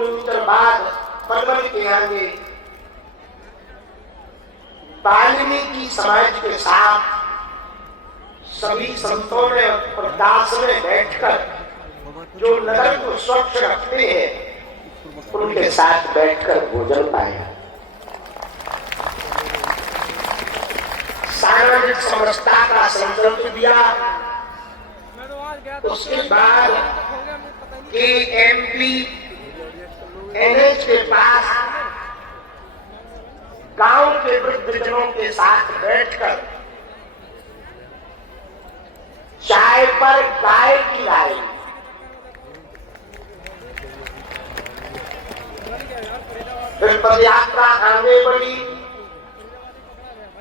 Kilometre बाद पलवल के आगे वाल्मीकि समाज के साथ सभी संतों ने और दास ने बैठकर जो नगर को स्वच्छ रखते हैं उनके साथ बैठकर भोजन पाया। सामाजिक समरसता का संकल्प दिया। उसके बाद KMP NH के पास गांव के वृद्धजनों के साथ बैठकर चाय पर गाय खिलाई। फिर पदयात्रा आगे बढ़ी,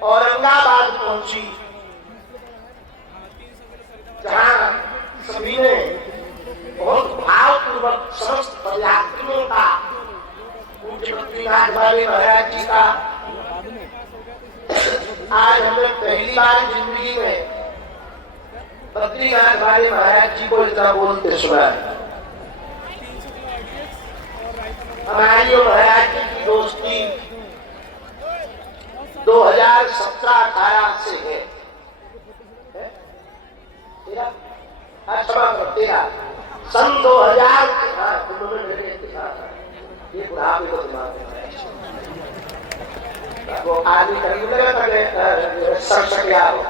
औरंगाबाद पहुंची, जहां सभी ने बहुत भावपूर्वक समस्त पदयात्रियों का पूज्य बद्रीनाथ बाबा महाराज जी का आज हमने पहली बार जिंदगी में बद्रीनाथ बाबा महाराज जी को इतना बोलते सुना। हमारी और महाराज जी की दोस्ती 2017-18 से है। तेरा सन 2000 ये बुढ़ापे को दिमाग वो आदमी करीब लगा सरसटिया हो,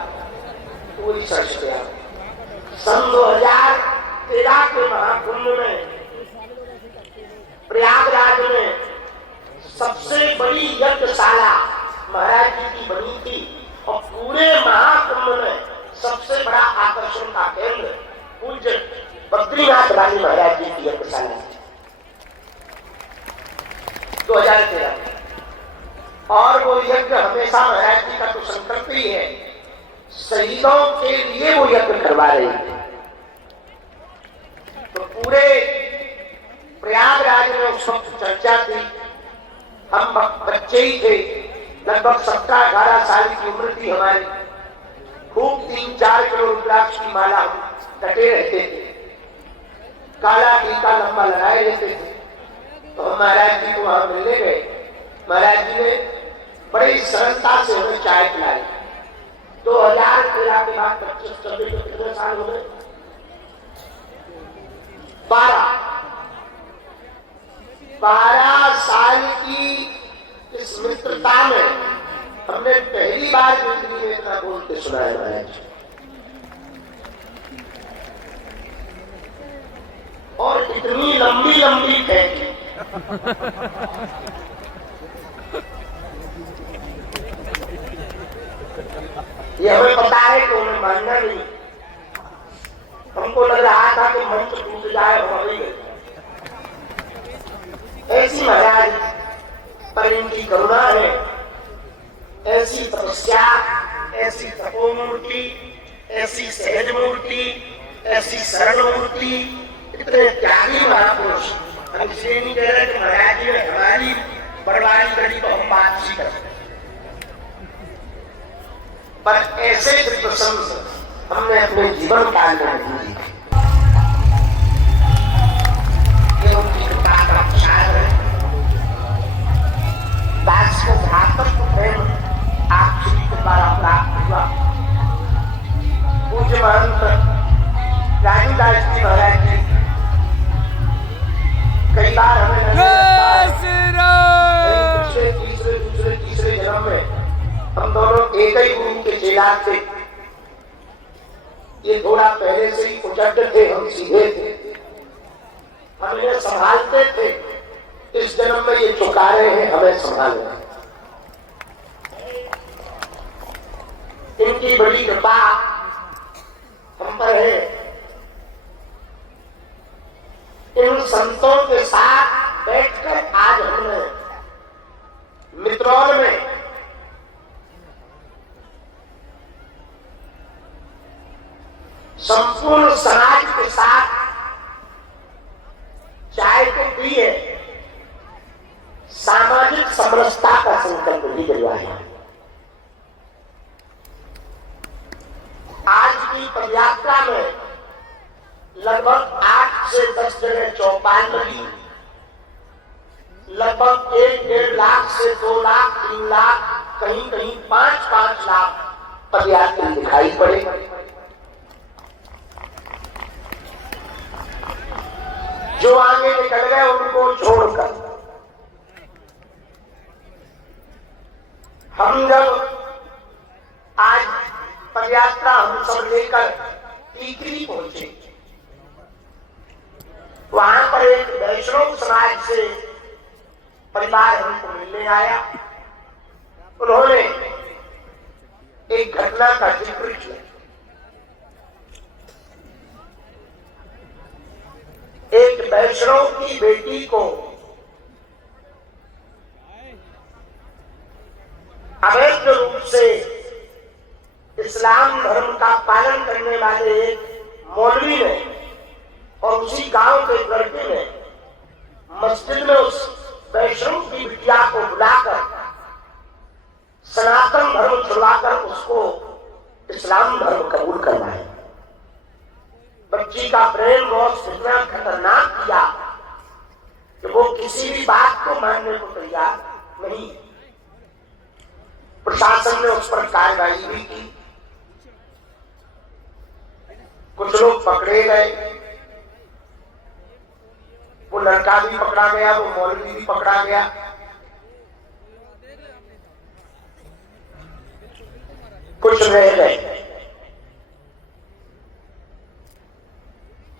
पूरी सरसटिया हो। सन 2013 के महाकुंभ में प्रयागराज में सबसे बड़ी यज्ञशाला महाराज जी की बनी थी और पूरे महाकुंभ में सबसे बड़ा आकर्षण का केंद्र पूज्य बद्रीनाथ बाबा महाराज जी की यज्ञशाला 2013 में। और वो यज्ञ हमेशा महाराज जी का तो संकल्प ही है, शहीदों के लिए वो यज्ञ करवा रहे थे। तो पूरे प्रयागराज में उस वक्त चर्चा थी। हम बच्चे ही थे, लगभग 17-18 साल की उम्र थी हमारी। खूब 3-4 किलो रुद्राक्ष की माला कटे रहते थे, काला टीका लंबा लगाए रहते थे। तो हम महाराज जी को वहां मिलने गए। महाराज जी ने बड़ी सरलता से हमें चाय पिलाई। 2013 के बाद 25-26 कितने साल हो गए? 12 साल की इस मित्रता में हमने पहली बार जिंदगी में इतना बोलते सुना है महाराज। और इतनी लंबी लंबी फेंकी। ये हमें पता है कि उन्हें मानना नहीं। हमको लग रहा था कि मंच टूट जाए और ऐसी महाराज पर इनकी करुणा है, ऐसी तपस्या, ऐसी तपोमूर्ति, ऐसी सहज मूर्ति, ऐसी सरल मूर्ति, इतने त्यागी महापुरुष। हम इसलिए नहीं कह रहे कि महाराज जी ने हमारी बर्बादी करी तो हम बात सी करते, पर ऐसे दिव्य संत हमने अपने जीवन काल में नहीं दिए। ये उनकी कृपा का प्रसाद है। दास को भ्रातृत्व प्रेम आप श्री के द्वारा प्राप्त हुआ। पूज्य महंत राजू दास जी महाराज जी कई बार हमें तीसरे जन्म में हम दोनों एक ही गुरु के चेला थे। ये थोड़ा पहले से ही उजड़ थे, हम सीधे थे, हम इन्हें संभालते थे। इस जन्म में ये चुका रहे हैं हमें संभालना। इनकी बड़ी कृपा हम पर है। इन संतों के साथ बैठकर आज हमने मित्रौल में संपूर्ण समाज के साथ चाय को पिए, सामाजिक समरसता का संकल्प भी दिलवाया। आज की पदयात्रा में लगभग 8 से 10 जगह चौपाल लगी, लगभग 1-1.5 लाख से 2 लाख 3 लाख, कहीं कहीं 5-5 लाख पदयात्री दिखाई पड़े। जो आगे निकल गए उनको छोड़कर हम जब आज पदयात्रा हम सब लेकर टीकरी पहुंचे, वहां पर एक वैष्णव समाज से परिवार हमको मिलने आया। उन्होंने एक घटना का जिक्र किया। एक वैष्णव की बेटी को अवैध रूप से इस्लाम धर्म का पालन करने वाले एक मौलवी ने और उसी गांव के लड़के ने मस्जिद में उस वैष्णव की बिटिया को बुलाकर सनातन धर्म छुड़वाकर उसको इस्लाम धर्म कबूल करवाया। बच्ची का ब्रेन वॉश इतना खतरनाक किया कि वो किसी भी बात को मानने को तैयार नहीं। प्रशासन ने उस पर कार्रवाई भी की, कुछ लोग पकड़े गए, वो लड़का भी पकड़ा गया, वो मौलवी भी पकड़ा गया। कुछ रह गए।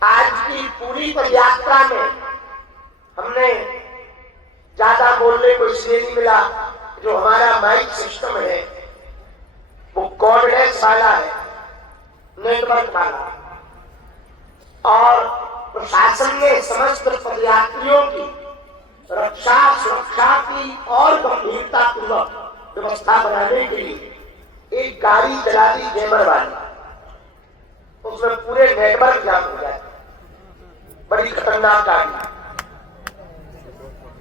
आज की पूरी पदयात्रा में हमने ज्यादा बोलने को इसलिए नहीं मिला, जो हमारा माइक सिस्टम है वो कॉर्डलेस वाला है, नेटवर्क वाला, और प्रशासन ने समस्त पदयात्रियों की रक्षा सुरक्षा की और गंभीरता पूर्वक व्यवस्था बनाने के लिए एक गाड़ी चला दी जैमर वाली। उसमें पूरे नेटवर्क जाम हो जाए, बड़ी खतरनाक गाड़ी।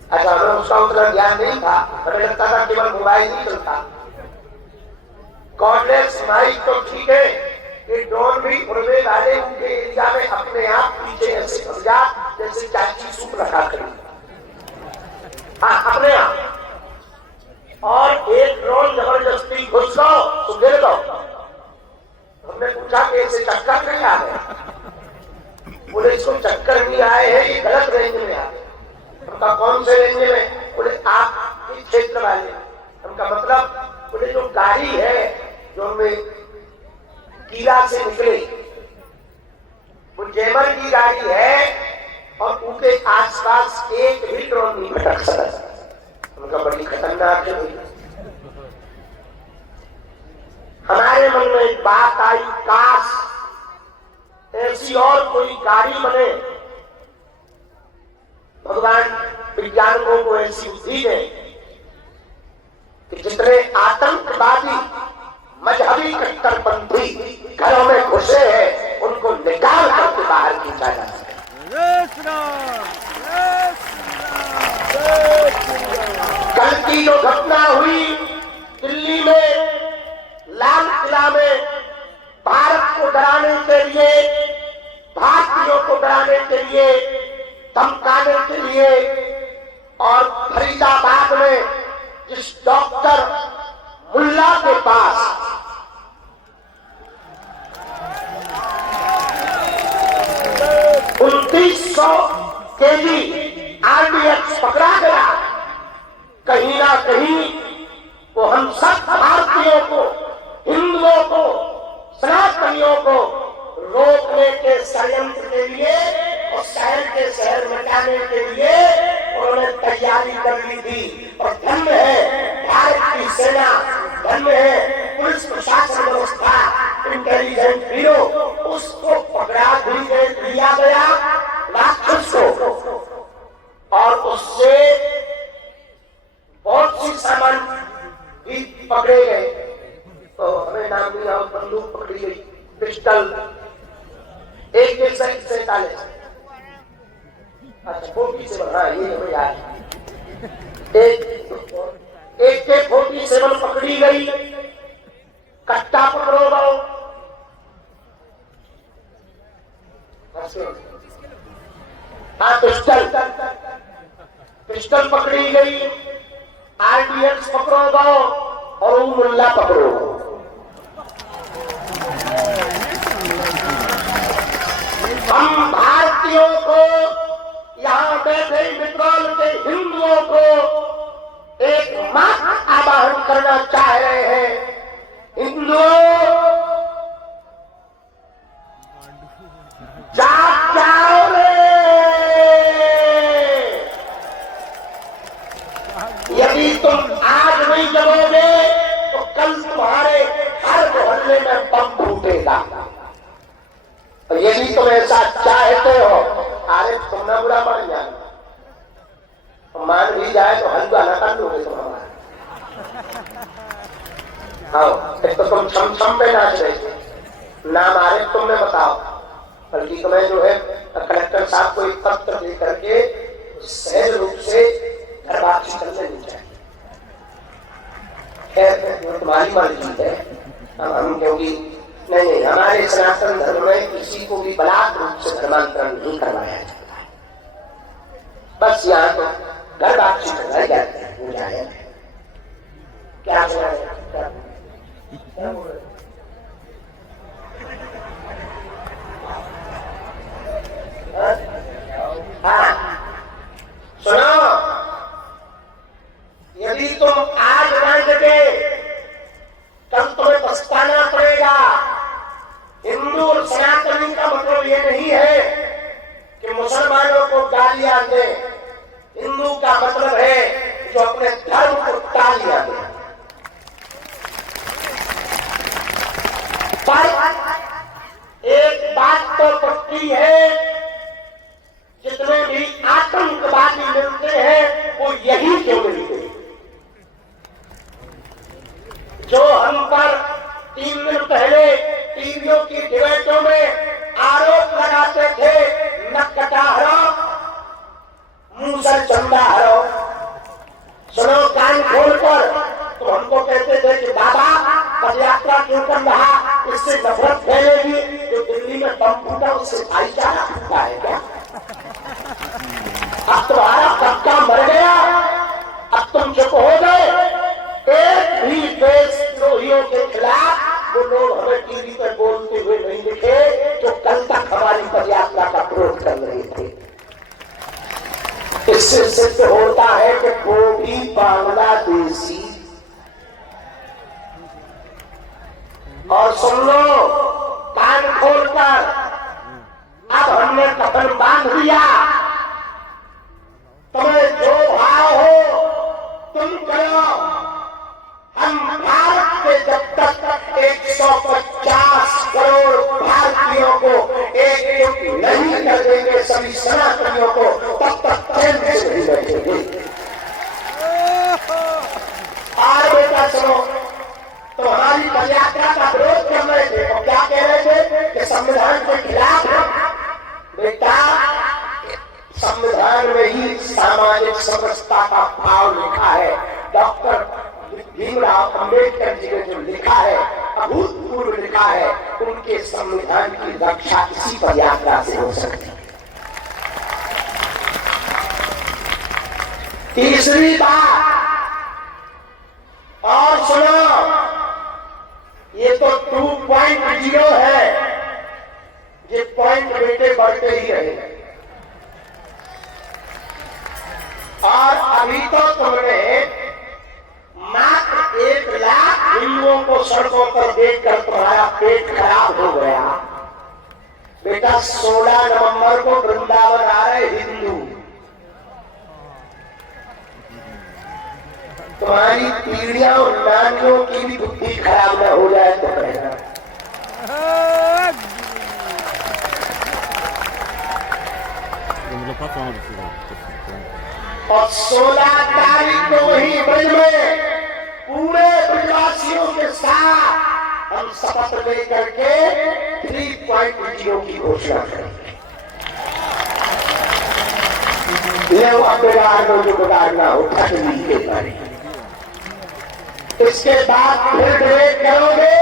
अच्छा, हमें उसका उतना ध्यान नहीं था, हमें लगता था केवल मोबाइल ही चलता। कॉर्डलेस माइक तो ठीक है, ये ड्रोन भी उड़ने वाले उनके एरिया में अपने आप पीछे ऐसे फंस जा जैसे चाची सूप रखा करी। हाँ, अपने आप। और एक ड्रोन जबरदस्ती घुस गो तो गिर दो। हमने पूछा कि इसे चक्कर नहीं आ रहे? बोले इसको चक्कर नहीं आए हैं, ये गलत रेंज में आ गए। उनका कौन से रेंज में? बोले आप इस क्षेत्र वाले। उनका मतलब बोले जो गाड़ी है जो हमें किला से निकले वो जैमर की गाड़ी है और उनके आसपास एक भी ड्रोन नहीं भटक सकता। उनका बड़ी खतरनाक है। हमारे मन में एक बात आई, काश ऐसी और कोई गाड़ी बने, भगवान विज्ञानिकों को ऐसी बुद्धि दे कि जितने आतंकवादी मजहबी कट्टरपंथी घरों में घुसे हैं उनको निकाल करके बाहर खींचा जा सके। कल की जो घटना हुई दिल्ली में लाल किला में, भारत को डराने के लिए, भारतीयों को डराने के लिए, धमकाने के लिए, और फरीदाबाद में जिस डॉक्टर मुल्ला के पास 2900 केजी RDX पकड़ा गया, कहीं ना कहीं वो हम सब भारतीयों को, हिंदुओं को, सनातनियों को रोकने के षड्यंत्र के लिए और शहर के शहर मिटाने के लिए उन्होंने तैयारी कर ली थी। और धन्य है भारत की सेना, धन्य है पुलिस प्रशासन व्यवस्था, इंटेलिजेंस ब्यूरो, उसको पकड़ा दिया गया राक्षस को, और उससे बहुत सी सामान भी पकड़े गए। तो हमें नाम दिया, बंदूक पकड़ी गई, पिस्टल, AK-47, अच्छा 47, हाँ ये हमें याद है। AK-47 पकड़ी गई, कट्टा पकड़ो गो, हाँ पिस्टल, पिस्टल पकड़ी गई, आरडीएक्स पकड़ो गो और वो मुल्ला पकड़ो। हम भारतीयों को, यहाँ बैठे मित्रों के हिंदुओं को एक मात्र आवाहन करना चाह रहे हैं, हिंदुओं जाग जाओ रे। यदि तुम आज नहीं जगोगे तो कल तुम्हारे हर मोहल्ले में बम फूटेगा। और यदि तुम ऐसा चाहते हो, अरे तुम ना बुरा मान जाना, मान भी जाए तो हल्का न कर लोगे तुम हमारा। हाँ, एक तो तुम छम पे नाच रहे थे, नाम आरे तुमने बताओ, बल्कि तुम्हें जो है कलेक्टर साहब को एक पत्र दे करके सहज रूप से घर वापसी कर लेनी चाहिए। खैर तुम्हारी मर्जी है, हम क्योंकि नहीं, हमारे सनातन धर्म में किसी को भी बलात् रूप से धर्मांतरण नहीं करवाया जाता है। बस यहाँ तो घर वापसी करवाई जाती है, हो जाए क्या बोल रहे हाँ सुनो, यदि तुम आज ना जगे कल तुम्हें पछताना पड़ेगा। हिंदू और सनातनी का मतलब ये नहीं है कि मुसलमानों को गालियां दे, हिंदू का मतलब है जो अपने धर्म को तालियां दे। पर एक बात तो पक्की है, जितने भी आतंकवादी मिलते हैं वो यही क्यों मिलते हैं जो हम पर 3 दिन पहले टीवियों की डिबेटों में आरोप लगाते थे, नक कटा हरो, मुंह सर चंदा हरो। सुनो कान खोलकर, तो हमको कहते थे कि बाबा पदयात्रा क्यों कर रहा, इससे नफरत फैलेगी। जो दिल्ली में बम फूटा उससे भाईचारा फूटा है क्या? अब तुम्हारा पक्का मर गया, अब तुम चुप हो गए। एक भी देशद्रोहियों के खिलाफ वो लोग हमें टीवी पर बोलते हुए नहीं दिखे जो कल तक हमारी पदयात्रा का विरोध कर रहे थे। इससे सिद्ध होता है कि वो भी बांग्लादेशी। और सुन लो कान खोलकर, अब हमने कफन बांध दिया, तुम्हें जो भाव हो तुम करो। हम भारत के जब तक 150 करोड़ भारतीयों को एक नहीं कर देंगे, सभी सनातनियों को, तब तक चैन से नहीं बैठेंगे। और बेटा सुनो, तो हमारी पदयात्रा का विरोध कर रहे थे और क्या कह रहे थे कि संविधान के खिलाफ है। बेटा संविधान में ही सामाजिक समरसता का भाव लिखा है। डॉक्टर भीमराव अंबेडकर जी ने जो लिखा है, अभूतपूर्व लिखा है, उनके संविधान की रक्षा इसी पदयात्रा से हो सकती है। तीसरी बात और सुनो, ये तो 2.0 है, ये पॉइंट बेटे बढ़ते ही रहे। और अभी तो तुमने मात्र 1 लाख हिंदुओं को सड़कों पर देखकर तुम्हारा पेट खराब हो गया। बेटा 16 नवंबर को वृंदावन आ रहे हिंदू, तुम्हारी पीढ़ियां और नानियों की भी बुद्धि खराब न हो जाए तो कहना। और 16 तारीख को वही ब्रज में पूरे ब्रजवासियों के साथ हम शपथ लेकर के 3.0 की घोषणा करेंगे। ये बिगाड़ जो बिगाड़ना हो ठकनी के बारे। इसके बाद फिर डिबेट करोगे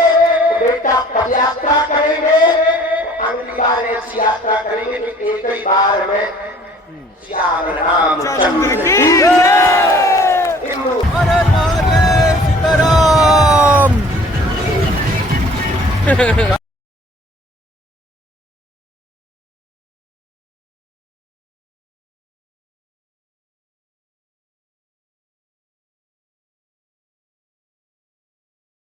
तो बेटा पदयात्रा करेंगे, अगली बार ऐसी यात्रा करेंगे कि एक ही बार में श्याम रामचंद्र की हिंदू हर हर महादेव सीताराम